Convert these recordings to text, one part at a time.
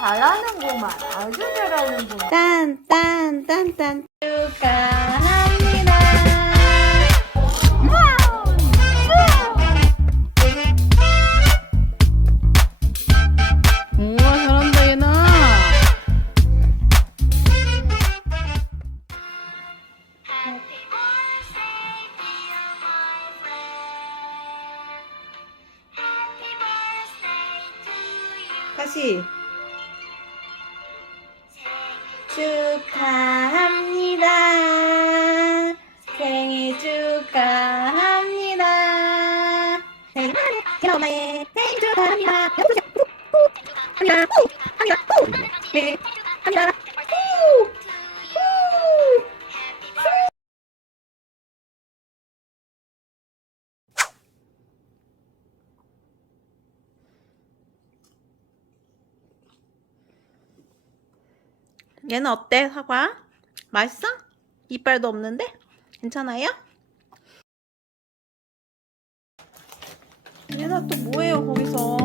잘하는구만. 아주 잘하는구만. 딴, 딴, 딴, 딴. 축하합니다. 우와, 잘한다, 얘나. 다시. 축하합니다. 생일 축하합니다. 생일 축하합니다. 엄마의 생일 축하합니다. 합니다. 합니다. 네. 합니다. 얘는 어때, 사과? 맛있어? 이빨도 없는데? 괜찮아요? 얘나 또 뭐예요, 거기서?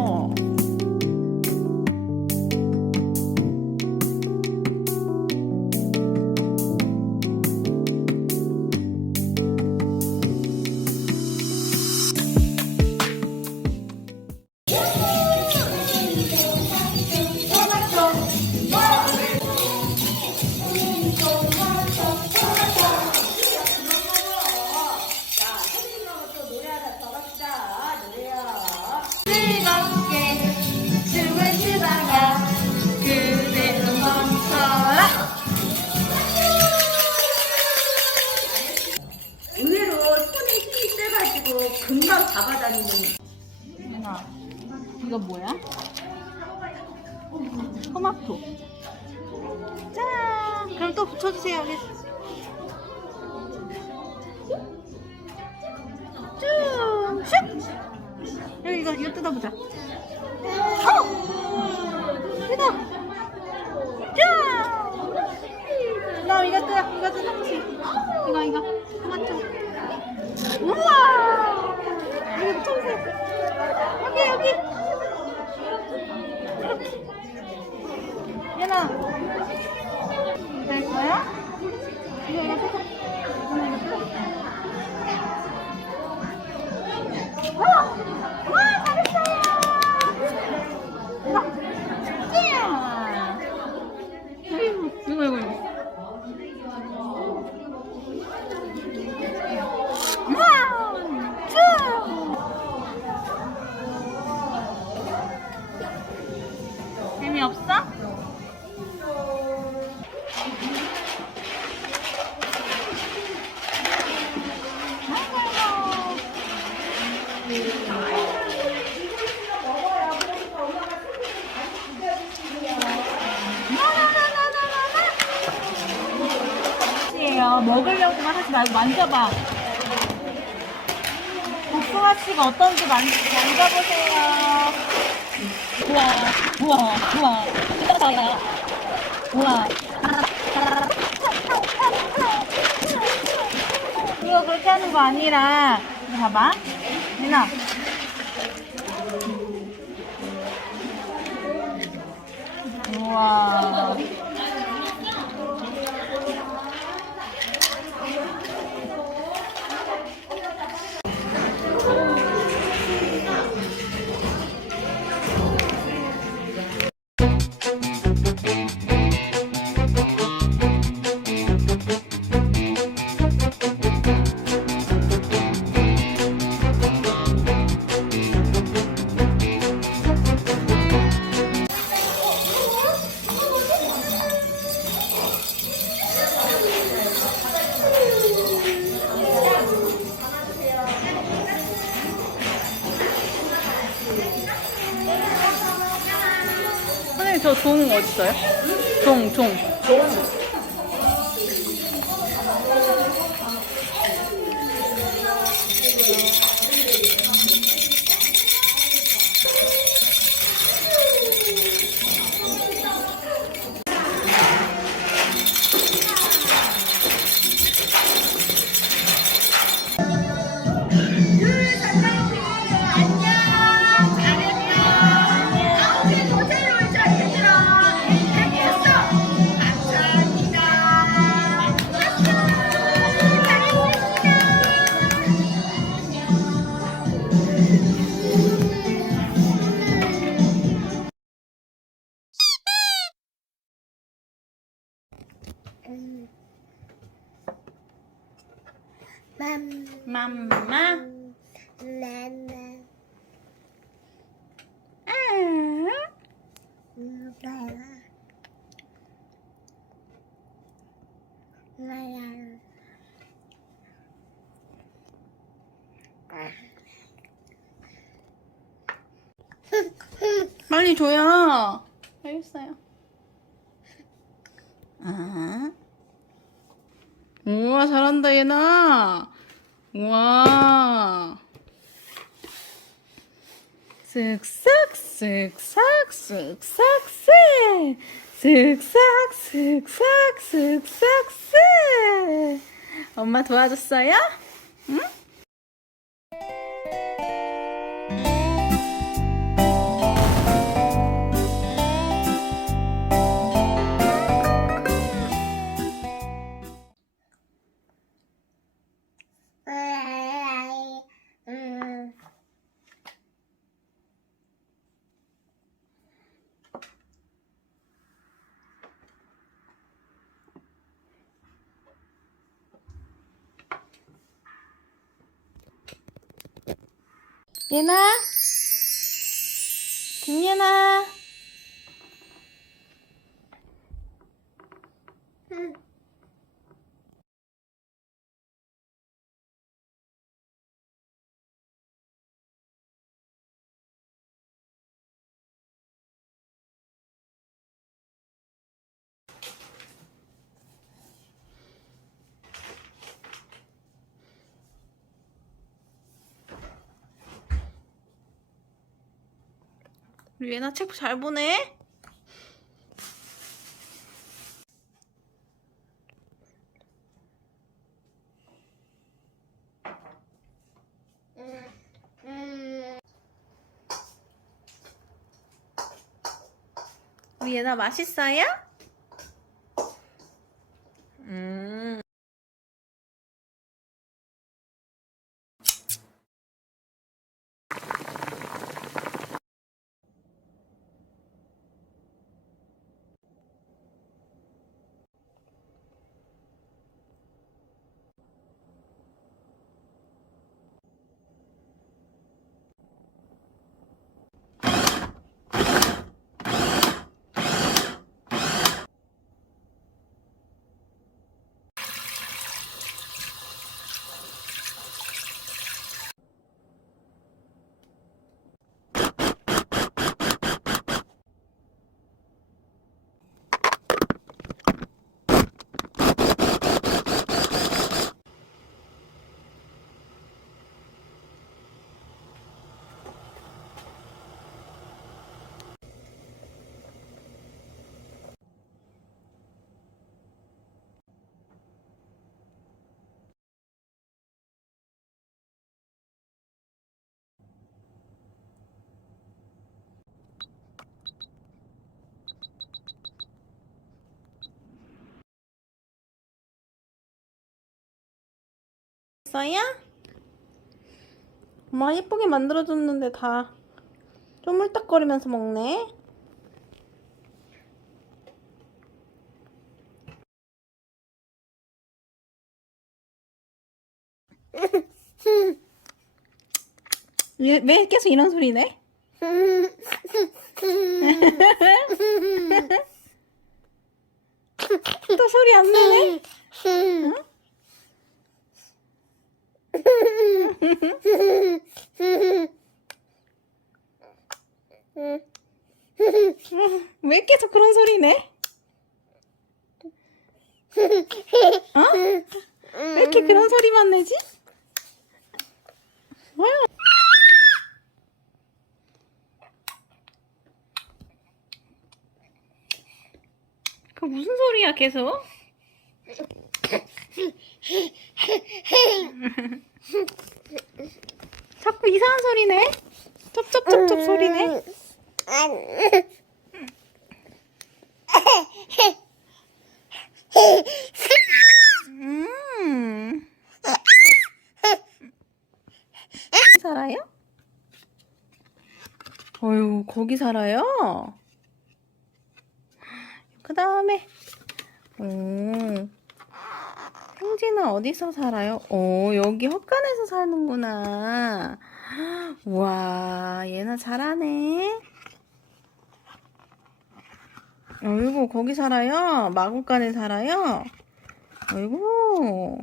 이거 뭐야? 토마토. 짠! 그럼 또 붙여주세요, 여기. 쭉! 슉! 여기 이거, 이거 뜯어보자. 먹으려고만 하지 말고 만져봐. 복숭아 씨가 어떤지 만, 만져보세요. 우와, 우와, 우와. 뜯어서요. 우와. 이거 그렇게 하는 거 아니라, 봐봐. 민아. 우와. 있어요? 종, 종. 음. 맘. 맘마. 나나. 아. 음, 나야. 나야. 빨리 줘요. 알겠어요. 아. 우와, 잘한다, 얘나. 우와. 쓱싹, 쓱싹, 쓱싹, 쓱. 쓱싹, 쓱싹, 쓱싹, 쓱. 엄마 도와줬어요? 응? 얘나? 김예나? 우리 예나 책 잘? 음. 우리 예나 맛있어요? 음. 써야? 엄마 예쁘게 만들어줬는데 다 쪼물딱거리면서 먹네. 얘, 왜 계속 이런 소리 내? 또 소리 안 내네? 왜 계속 그런 소리 내? 어? 왜 이렇게 그런 소리만 내지? 뭐야? 그 무슨 소리야 계속? 자꾸 이상한 소리네. 쩝쩝쩝쩝 소리네. 음. 살아요? 어유 거기 살아요? 그 다음에 오. 형제는 어디서 살아요? 오, 여기 헛간에서 사는구나. 와, 얘나 잘하네. 어이구, 거기 살아요? 마구간에 살아요? 어이구.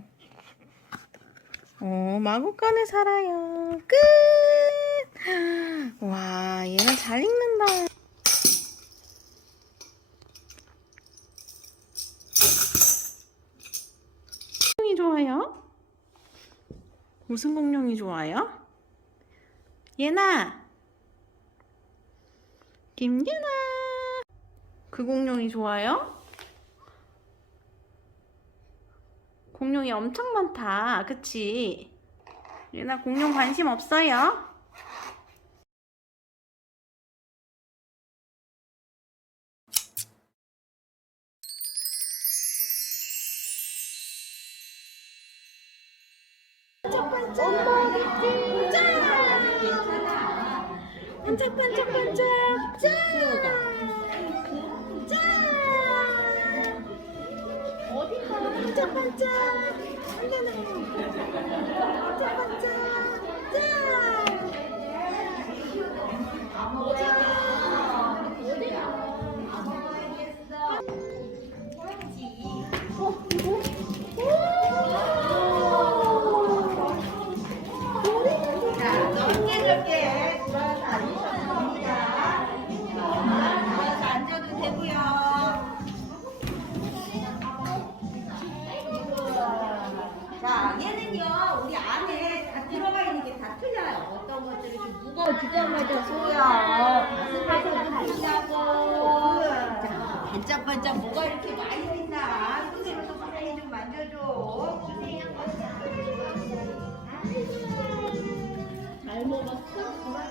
어, 마구간에 살아요. 끝! 와, 얘는 잘 읽는다. 좋아요? 무슨 공룡이 좋아요? 예나! 김예나! 그 공룡이 좋아요? 공룡이 엄청 많다. 그치? 예나 공룡 관심 없어요? 반짝반짝반짝 짠! 짠! 어디가 반짝반짝 반짝반짝 짠! 잘 먹었어?